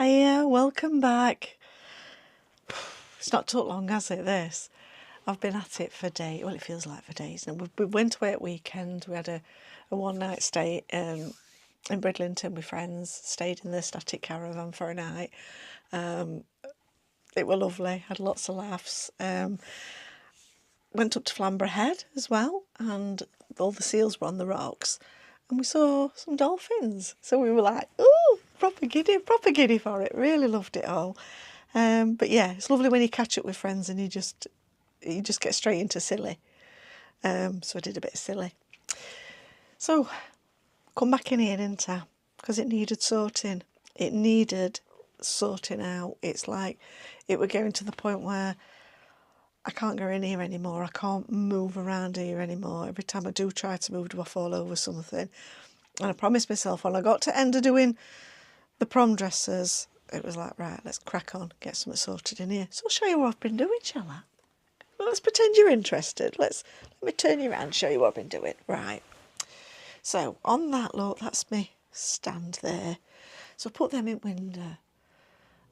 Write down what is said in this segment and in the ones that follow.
Hiya, welcome back. It's not took long, has it, this? I've been at it for days. Well, it feels like for days. And we went away at weekend. We had a one-night stay in Bridlington with friends. Stayed in the static caravan for a night. It were lovely. Had lots of laughs. Went up to Flamborough Head as well. And all the seals were on the rocks. And we saw some dolphins. So we were like, ooh, proper giddy for it. Really loved it all. But yeah, it's lovely when you catch up with friends and you just get straight into silly. So I did a bit of silly. So come back in here, didn't I? Because it needed sorting. It needed sorting out. It's like it were getting to the point where I can't go in here anymore. I can't move around here anymore. Every time I do try to move, do I fall over something? And I promised myself when I got to end of doing the prom dresses, it was like, right, let's crack on, get something sorted in here. So I'll show you what I've been doing, shall I? Well, let's pretend you're interested. Let me turn you around and show you what I've been doing. Right. So on that, look, that's me stand there. So put them in window.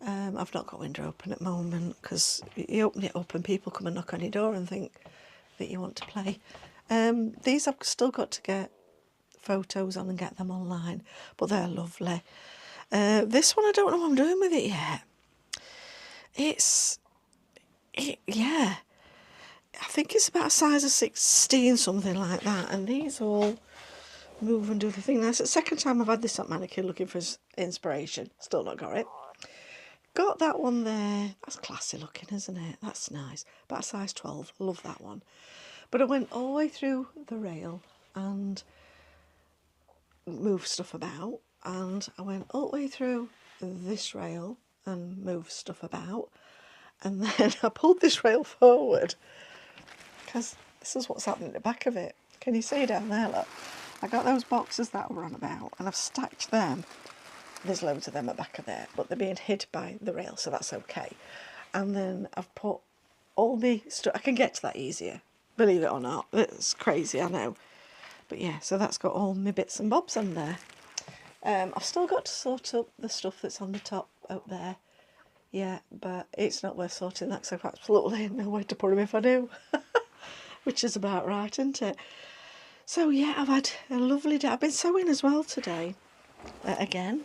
I've not got window open at the moment because you open it up and people come and knock on your door and think that you want to play. These I've still got to get photos on and get them online, but they're lovely. This one I don't know what I'm doing with it yet. Yeah. I think it's about a size of 16, something like that. And these all move and do the thing. That's the second time I've had this up mannequin looking for inspiration. Still not got it. Got that one there. That's classy looking, isn't it? That's nice. About a size 12. Love that one. But I went all the way through the rail and moved stuff about. And I went all the way through this rail and moved stuff about. And then I pulled this rail forward because this is what's happening at the back of it. Can you see down there, look? I got those boxes that were on about and I've stacked them. There's loads of them at the back of there, but they're being hid by the rail, so that's okay. And then I've put all the stuff. I can get to that easier, believe it or not. It's crazy, I know. But yeah, so that's got all my bits and bobs on there. I've still got to sort up the stuff that's on the top up there. Yeah, but it's not worth sorting that because I've absolutely nowhere to put them if I do. Which is about right, isn't it? So yeah, I've had a lovely day. I've been sewing as well today. Again,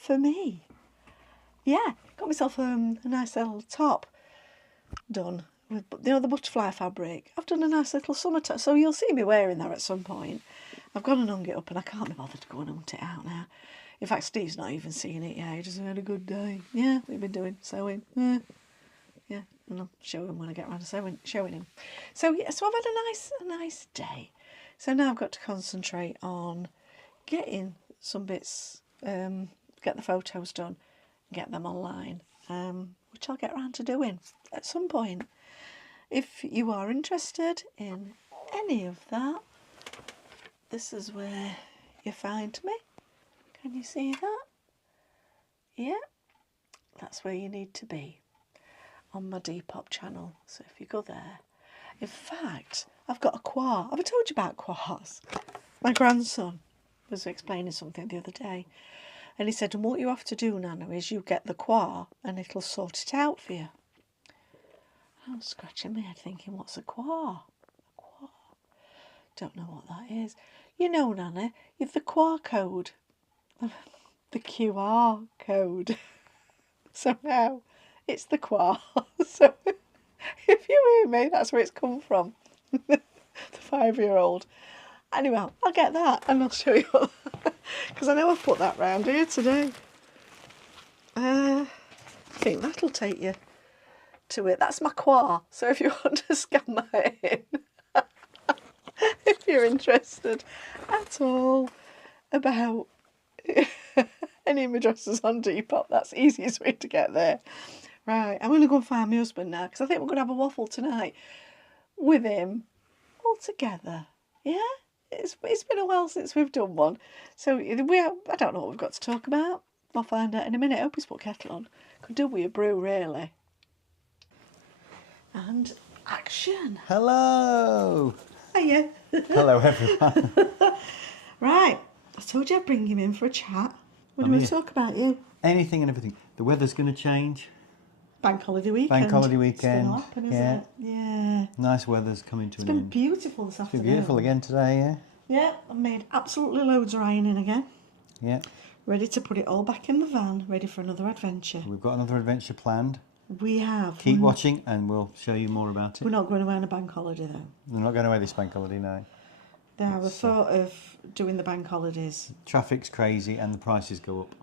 for me. Yeah, got myself a nice little top done with, the butterfly fabric. I've done a nice little summer top, so you'll see me wearing that at some point. I've got to hung it up and I can't be bothered to go and hunt it out now. In fact, Steve's not even seen it yet. He just had a good day. Yeah, we've been doing sewing. Yeah, and I'll show him when I get around to showing him. So yeah, so I've had a nice day. So now I've got to concentrate on getting some bits, get the photos done, get them online, which I'll get around to doing at some point. If you are interested in any of that, this is where you find me. Can you see that? Yeah, that's where you need to be, on my Depop channel. So if you go there, in fact, I've got a quar. Have I told you about quars? My grandson was explaining something the other day, and he said, and what you have to do, Nana, is you get the quar and it'll sort it out for you. I was scratching my head thinking, what's a quar? A quar? Don't know what that is. You know, Nana, you've the quar code. The QR code. So now it's the quar. So if you hear me, that's where it's come from. The 5-year-old. Anyway, I'll get that and I'll show you because I know I've put that round here today. I think that'll take you to it. That's my quar. So if you want to scan that in, if you're interested at all about any of my dresses on Depop, that's the easiest way to get there. Right, I'm going to go and find my husband now because I think we're going to have a waffle tonight with him all together. Yeah? It's been a while since we've done one. So I don't know what we've got to talk about. I'll find out in a minute. I hope he's put kettle on. Could do with a brew, really. And action. Hello. Hiya. Hello, everyone. Right. I told you I'd bring him in for a chat. What do we talk about, you? Anything and everything. The weather's going to change. Bank holiday weekend. Bank holiday It's going weekend. to happen, isn't Yeah. it? Yeah. Nice weather's coming to It's an been end. beautiful this It's afternoon. been beautiful again today, yeah? Yeah, I made absolutely loads of ironing again. Yeah. Ready to put it all back in the van, ready for another adventure. We've got another adventure planned. We have. Keep watching and we'll show you more about it. We're not going away on a bank holiday though. We're not going away this bank holiday, no. Now, the thought of doing the bank holidays. Traffic's crazy and the prices go up.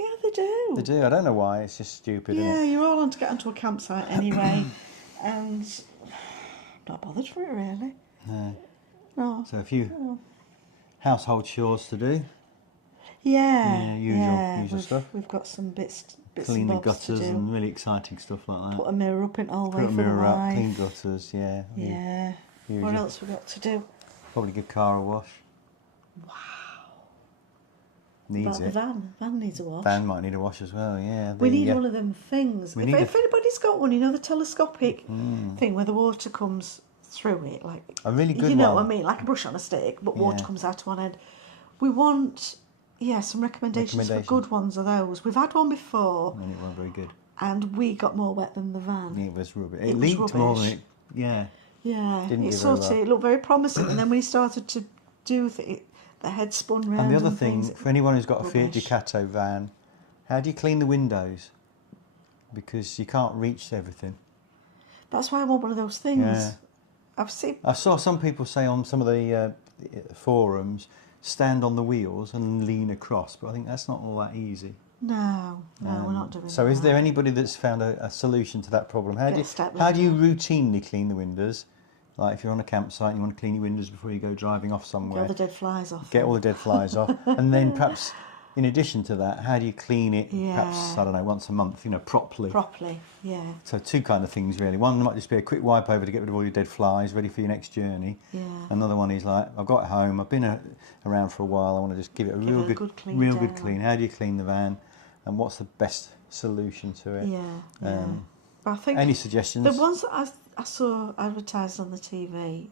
Yeah, they do. They do. I don't know why. It's just stupid, Yeah, isn't it? you're all on to get onto a campsite anyway. And not bothered for it really. No. No. So a few household chores to do. Yeah. Usual we've, stuff. We've got some bits Clean and the bobs gutters to do. and really exciting stuff like that. Put a mirror up in all the way Put a for the mirror up, wife. clean gutters, yeah. Yeah. Usual. What else we got to do? Probably give car a wash. Wow. Needs About it. the van. Van needs a wash. Van might need a wash as well, yeah. We need one of them things. We If need a- anybody's got one, you know, the telescopic thing where the water comes through it, like A really good you know one. what I mean, like a brush on a stick, but water Yeah. comes out one end. We want, some recommendations for good ones of those. We've had one before, And it wasn't very good. and we got more wet than the van. It was rubbish. It It was leaked more than rubbish. it... Yeah. Yeah, Didn't it do sort very of well. it looked very promising, and then when he started to do the head spun round. And the other thing, things, for anyone who's got a Fiat rubbish. Ducato van, how do you clean the windows? Because you can't reach everything. That's why I want one of those things. Yeah. I've seen. I saw some people say on some of the forums, stand on the wheels and lean across, but I think that's not all that easy. No, we're not doing that. So is there anybody that's found a solution to that problem? Get a step How do you ladder. routinely clean the windows? Like if you're on a campsite and you want to clean your windows before you go driving off Get somewhere, all the dead flies off. get all the dead flies off, and then perhaps in addition to that, how do you clean it? Perhaps Yeah. I don't know, once a month, properly. Properly, yeah. So two kind of things really. One might just be a quick wipe over to get rid of all your dead flies, ready for your next journey. Yeah. Another one is like, I've got it home, I've been around for a while, I want to just give it a Give real it a good good clean real down. good clean. How do you clean the van, and what's the best solution to it? Yeah. But I think Any suggestions? the ones that I saw advertised on the TV,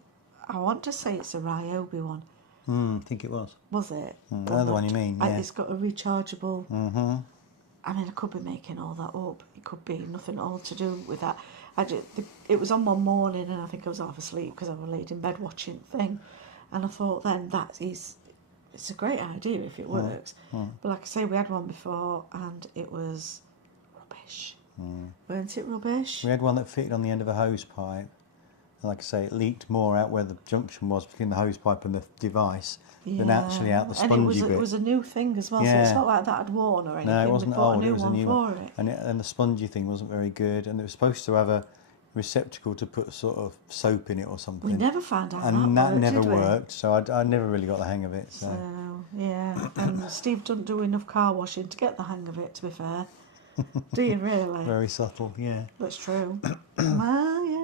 I want to say it's a Ryobi one. I think it was. Was it? Another one you mean, yeah. It's got a rechargeable. I mean, I could be making all that up. It could be nothing at all to do with that. It was on one morning, and I think I was half asleep because I was laid in bed watching the thing, and I thought then it's a great idea if it works. But like I say, we had one before, and it was rubbish. Weren't it rubbish? We had one that fitted on the end of a hose pipe. Like I say, it leaked more out where the junction was between the hose pipe and the device than actually out the spongy and bit. it was a new thing as well, so Yeah. it's not like that had worn or anything. No, it They wasn't bought old, a new it was a one new for one. it. And the spongy thing wasn't very good, and it was supposed to have a receptacle to put sort of soap in it or something. We never found out and that worked, never did we? worked, so I never really got the hang of it. So. So, yeah, and Steve doesn't do enough car washing to get the hang of it, to be fair. Do you really? Very subtle, yeah. That's true. Well, yeah.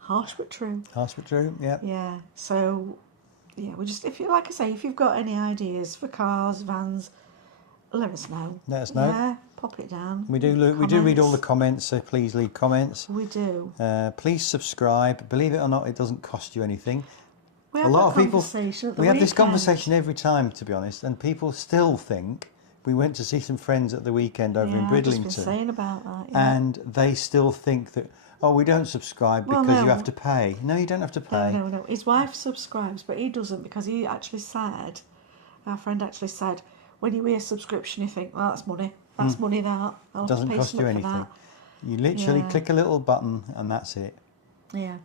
Harsh but true. Harsh but true, yeah. Yeah, so, yeah, if you've got any ideas for cars, vans, let us know. Let us know. Yeah, pop it down. We do read all the Comments. comments, so please leave comments. We do. Please subscribe. Believe it or not, it doesn't cost you anything. We A have lot that of people. conversation at the We have this weekend. conversation every time, to be honest, and people still think we went to see some friends at the weekend over in Yeah, I've just been Bridlington, saying about that. Yeah. and they still think that we don't subscribe Well, because you no. have to pay. No, you don't have to pay. No. His wife subscribes, but he doesn't because he actually said, our friend actually said, when you hear subscription, you think, well, that's money. That's money that. I'll have to Doesn't pay cost you something for anything. that. You literally Yeah. click a little button and that's it. Yeah.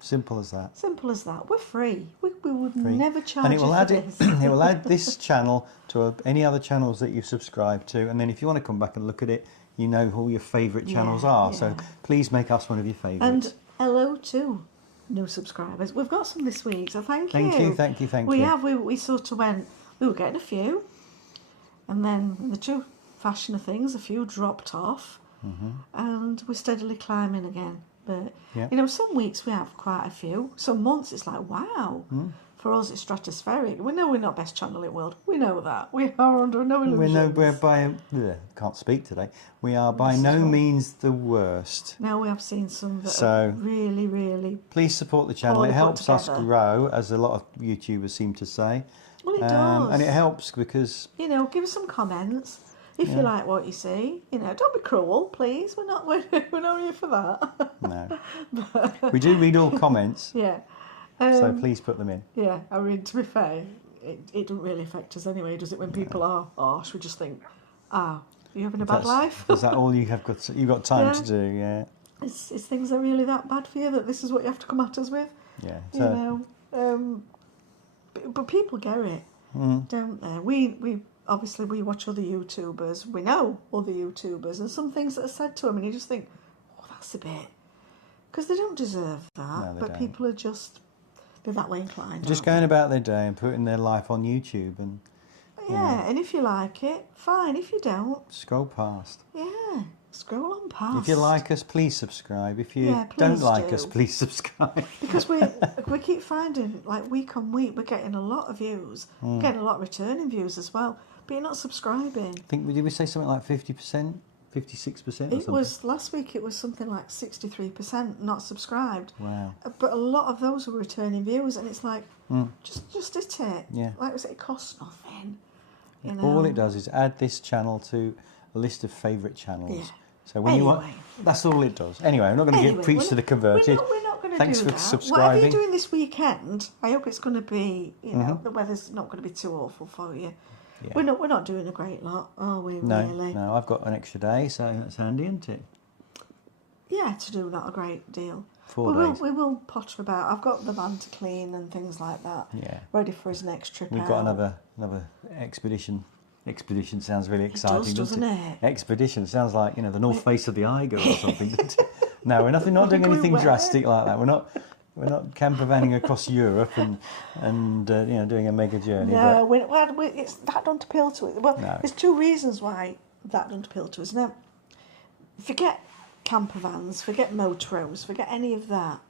Simple as that. Simple as that. We're free. We would Free. never charge And it you will for add it. this. It will add this channel to any other channels that you subscribe to, and then if you want to come back and look at it, you know who your favourite channels are. So yeah. please make us one of your favourites. And hello to new subscribers. We've got some this week, so thank you. Thank you. We have. We sort of went, we were getting a few, and then in the true fashion of things, a few dropped off, and we're steadily climbing again. But, Yeah. some weeks we have quite a few. Some months it's like, wow. For us, it's stratospheric. We know we're not best channel in the world. We know that. We are under no illusions. Can't speak today. We are by no means the worst. Now we have seen some that So- are really, really... Please support the channel. Poorly It put helps us together. grow, as a lot of YouTubers seem to say. Well, it does. And it helps because Give us some comments. If you like what you see, don't be cruel, please. We're not here for that. No. We do read all comments, Yeah. so please put them in. Yeah, I mean, to be fair, it doesn't really affect us anyway, does it? When people are harsh, we just think, are you having a bad life? Is that all you've got time to do? Yeah. Is things are really that bad for you that this is what you have to come at us with? Yeah. But people get it, don't they? We obviously we watch other YouTubers. We know other YouTubers, and some things that are said to them, and you just think, oh, that's a bit, because they don't deserve that. No, they but don't. people are just they're that way inclined. Just going about their day and putting their life on YouTube and. And if you like it, fine. If you don't, scroll past. Yeah, scroll on past. If you like us, please subscribe. If you don't like us, please subscribe. Because we keep finding, like, week on week, we're getting a lot of views. We're getting a lot of returning views as well. But you're not subscribing. I think, did we say something like 50%? 56%? It was, last week it was something like 63% not subscribed. Wow. But a lot of those were returning views, and it's like, just hit it. Yeah. Like I said, it costs nothing. All it does is add this channel to a list of favourite channels. Yeah. So when that's all it does. Anyway, I'm not going to get preach to the converted. We're not going to Thanks do for that. subscribing. Whatever you're doing this weekend, I hope it's going to be, the weather's not going to be too awful for you. Yeah. We're not doing a great lot, are we? Really? No. I've got an extra day, so that's handy, isn't it? Yeah, to do not a great deal. 4 days. We will potter about. I've got the van to clean and things like that. Yeah. Ready for his next trip. We've got another expedition. Expedition sounds really exciting, doesn't it? Expedition sounds like the North Face of the Eiger or something. No, we're not doing anything drastic like that. We're not camper vanning across Europe and doing a mega journey. No, it's that don't appeal to it. Well, there's two reasons why that don't appeal to us. Now, forget camper vans, forget motorhomes, forget any of that.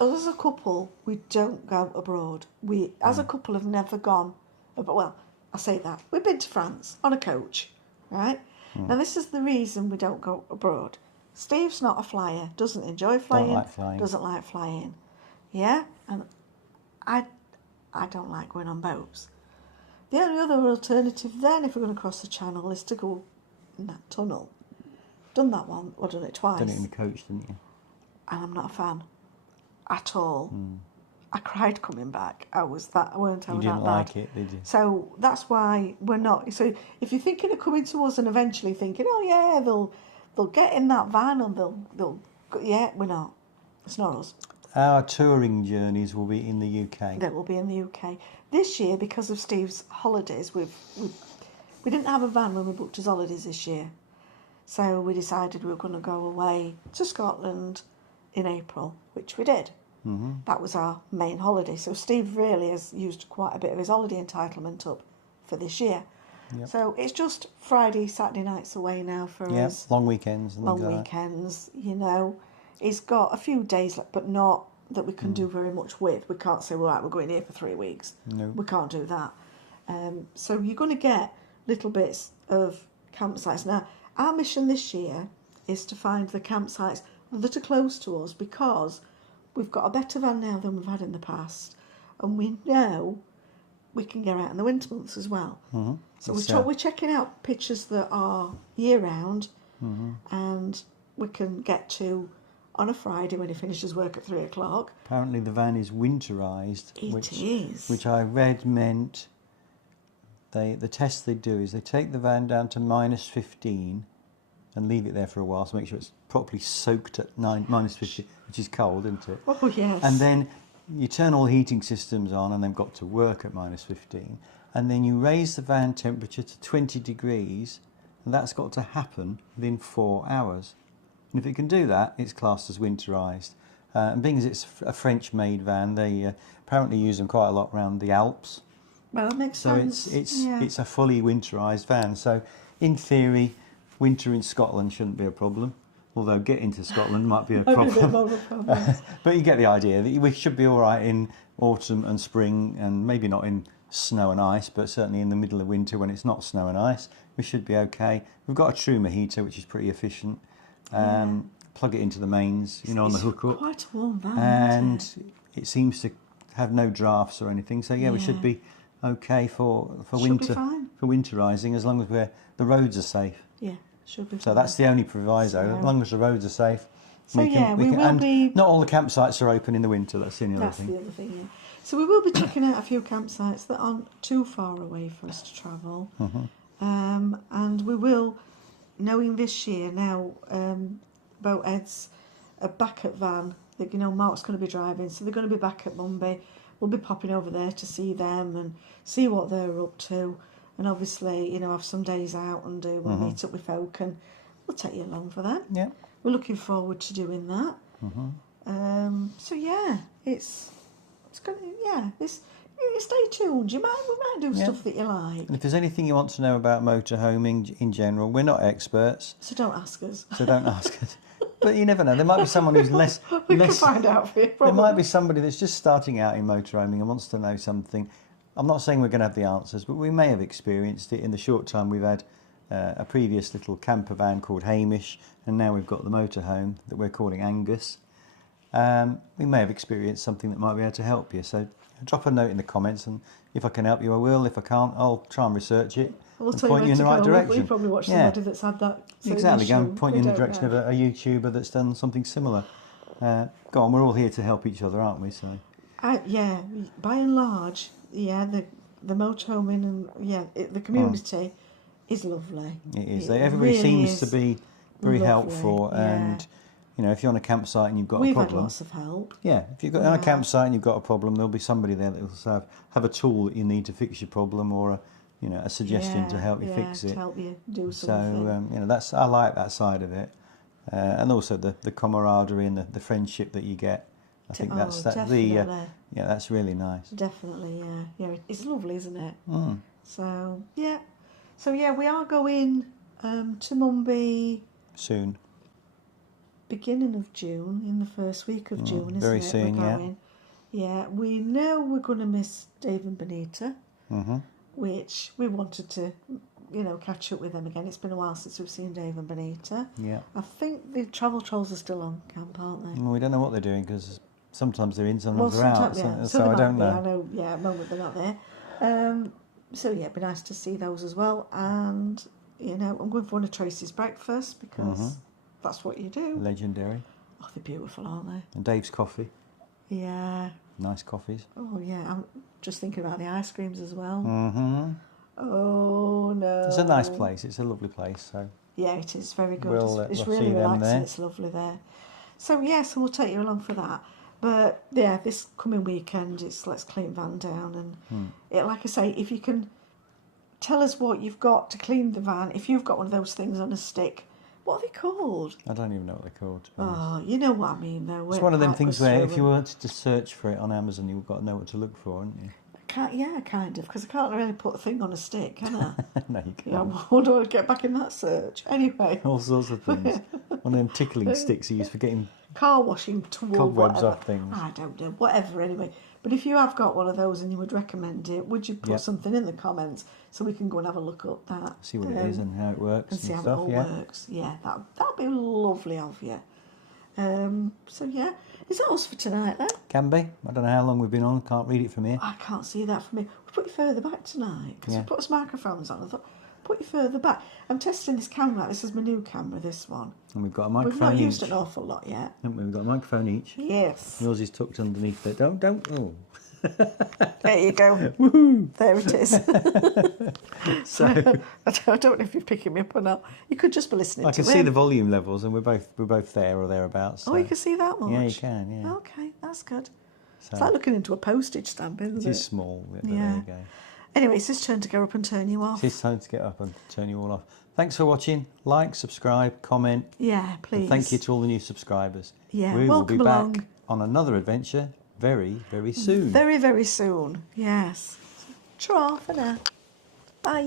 As a couple, we don't go abroad. We, as a couple, have never gone. Well, I say that. We've been to France on a coach, right? Now, this is the reason we don't go abroad. Steve's not a flyer, doesn't enjoy flying, doesn't like flying. Yeah? And I don't like going on boats. The only other alternative then, if we're going to cross the channel, is to go in that tunnel. Done that one, or done it twice. Done it in the coach, didn't you? And I'm not a fan at all. I cried coming back. I weren't that bad. You didn't like it, did you? So that's why we're not. So if you're thinking of coming to us and eventually thinking, oh yeah, they'll get in that van and they'll we're not. It's not us. Our touring journeys will be in the UK. They will be in the UK this year because of Steve's holidays. We didn't have a van when we booked his holidays this year, so we decided we were going to go away to Scotland in April, which we did. That was our main holiday. So Steve really has used quite a bit of his holiday entitlement up for this year. Yep. So it's just Friday, Saturday nights away now for us. Long weekends. Weekends, He's got a few days, but not that we can do very much with. We can't say, right, we're going here for 3 weeks. No. We can't do that. So you're going to get little bits of campsites. Now, our mission this year is to find the campsites that are close to us because we've got a better van now than we've had in the past, and we know we can get out in the winter months as well. So we're checking out pictures that are year-round, and we can get to on a Friday when he finishes work at 3 o'clock. Apparently the van is winterised. It is. Which I read meant the test they do is they take the van down to -15 and leave it there for a while to make sure it's properly soaked at -50, which is cold, isn't it? Oh, yes. And then you turn all the heating systems on and they've got to work at -15. And then you raise the van temperature to 20 degrees, and that's got to happen within 4 hours. And if it can do that, it's classed as winterised. And being as it's a French-made van, they apparently use them quite a lot around the Alps. Well, that makes sense. So it's a fully winterised van. So in theory, winter in Scotland shouldn't be a problem. Although getting to Scotland might be a problem. But you get the idea that we should be all right in autumn and spring, and maybe not in snow and ice, but certainly in the middle of winter when it's not snow and ice, we should be okay. We've got a Truma heater, which is pretty efficient. Plug it into the mains, on the hookup. Quite a warm van, and it seems to have no drafts or anything. So we should be okay for Should winter be fine. for winterising, as long as the roads are safe. Yeah, should be So fine. that's the only proviso. So- As long as the roads are safe. So we will and be. not all the campsites are open in the winter. That's the only other That's thing. the other thing. Yeah. So we will be checking out a few campsites that aren't too far away for us to travel. And we will, knowing this year now, Boathead's a backup van that Mark's going to be driving, so they're going to be back at Mumby. We'll be popping over there to see them and see what they're up to, and obviously have some days out and we'll meet up with folk, and we'll take you along for that. Yeah. We're looking forward to doing that. So yeah, it's going to stay tuned. We might do stuff that you like. And if there's anything you want to know about motorhoming in general, we're not experts, So don't ask us. so don't ask us. But you never know. There might be someone who's less. We can find out for you. There Probably. might be somebody that's just starting out in motorhoming and wants to know something. I'm not saying we're going to have the answers, but we may have experienced it in the short time we've had a previous little camper van called Hamish, and now we've got the motorhome that we're calling Angus. We may have experienced something that might be able to help you. So drop a note in the comments, and if I can help you, I will. If I can't, I'll try and research it We'll and tell point you in the right direction. You probably watched somebody that's had that. Same Exactly. Go issue. and point We you in the don't direction know. of a YouTuber that's done something similar. Go on. We're all here to help each other, aren't we? So. Yeah, by and large, the motorhoming and the community is lovely. It is. It Everybody really seems is to be very lovely, helpful, yeah. and if you're on a campsite and you've got We've a problem, had lots of help. yeah, if you've got on a campsite and you've got a problem, there'll be somebody there that will have a tool that you need to fix your problem, or a suggestion to help you fix it. To help you do So something. I like that side of it, and also the camaraderie and the friendship that you get. I think definitely. that's really nice. Definitely, yeah. It's lovely, isn't it? Mm. So we are going to Mumby Soon. beginning of June, in the first week of June, isn't very it? soon, we're yeah. going. Yeah, we know we're going to miss Dave and Benita, which we wanted to, catch up with them again. It's been a while since we've seen Dave and Benita. Yeah. I think the travel trolls are still on camp, aren't they? Well, we don't know what they're doing, because sometimes they're in, sometimes they're out. sometimes, So they I might don't be. know. I know, at the moment they're not there. So yeah, it'd be nice to see those as well. And I'm going for one of Tracy's breakfast, because that's what you do. Legendary. Oh, they're beautiful, aren't they? And Dave's coffee. Yeah. Nice coffees. Oh yeah, I'm just thinking about the ice creams as well. Mm-hmm. Oh no. It's a nice place. It's a lovely place. So Yeah, it is very good. we'll It's see really them relaxing. there. It's lovely there. So so we'll take you along for that. But yeah, this coming weekend, it's Let's Clean Van Down, and like I say, if you can tell us what you've got to clean the van, if you've got one of those things on a stick, what are they called? I don't even know what they're called. To be honest. Oh, you know what I mean, though. It's one of them things where if you wanted to search for it on Amazon, you've got to know what to look for, haven't you? Kind of, because I can't really put a thing on a stick, can I? No, you can't. Yeah, what do I get back in that search? Anyway, All sorts of things. One of them tickling sticks you use for getting car washing tool, cobwebs whatever. off things. I don't know, whatever. Anyway, but if you have got one of those and you would recommend it, would you put Yep. something in the comments so we can go and have a look up that? See what it is and how it works and see how stuff. it all Yeah. works. Yeah, that'd be lovely of you. So yeah, is that us for tonight then? Can be. I don't know how long we've been on. Can't read it from here. I can't see that for me. We put you further back tonight because Yeah. we put us microphones on. I thought, put you further back. I'm testing this camera. This is my new camera, this one. And we've got a We've microphone not each. used an awful lot yet. Haven't we? We've got a microphone each. Yes. Yours is tucked underneath it. Don't. Oh. There you go. Woohoo! There it is. So I don't know if you're picking me up or not. You could just be listening I to can see the volume levels, and we're both there or thereabouts. Oh, So. you can see that much? Yeah, you can. Yeah. Okay, that's good. So It's like looking into a postage stamp, isn't it is it? small. But Yeah. There you go. Anyway, it's his turn to go up and turn you off. It's time to get up and turn you all off. Thanks for watching. Like, subscribe, comment. Yeah, And please. thank you to all the new subscribers. Yeah, We will be welcome back along. on another adventure very, very soon. Very, very soon. Yes. Ta for now. Bye.